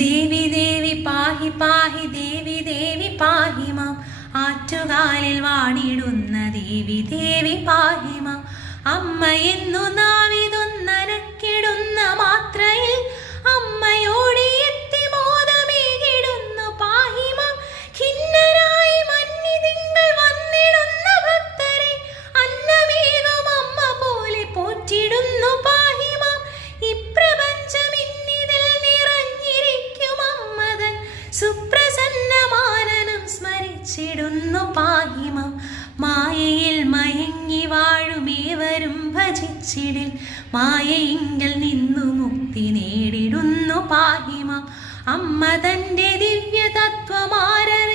ദേവി ദേവി പാഹി പാഹി ദേവി ദേവി പാഹി മാം. ആറ്റുകാലിൽ വാണിടുന്ന ദേവി ദേവി പാഹി മാം. അമ്മയെന്നു നാവിതൊന്നനക്കിടുന്ന മാത്രയിൽ അമ്മയോടെ എത്തി മോദമേകിടുന്നു പാഹി മാം. ഖിന്നരായി മന്നിതിങ്കൾ വന്നിടുന്ന ഭക്തരെ അന്നമേകും അമ്മ പോലെ പോറ്റിടുന്നു പാഹി മാം. ഇപ്രപഞ്ചമിന്നിതിൽ നിറഞ്ഞിരിക്കും അമ്മതൻ സുപ്രസന്നമാനനം സ്മരിച്ചിടുന്നു പാഹി മാം. മായയിൽ മയങ്ങി വാഴുമേവരും ഭജിച്ചിടിൽ മായയിങ്കൽ നിന്നു മുക്തി നേടിടുന്നു പാഹി മാം. അമ്മ തന്റെ ദിവ്യ തത്വമാരര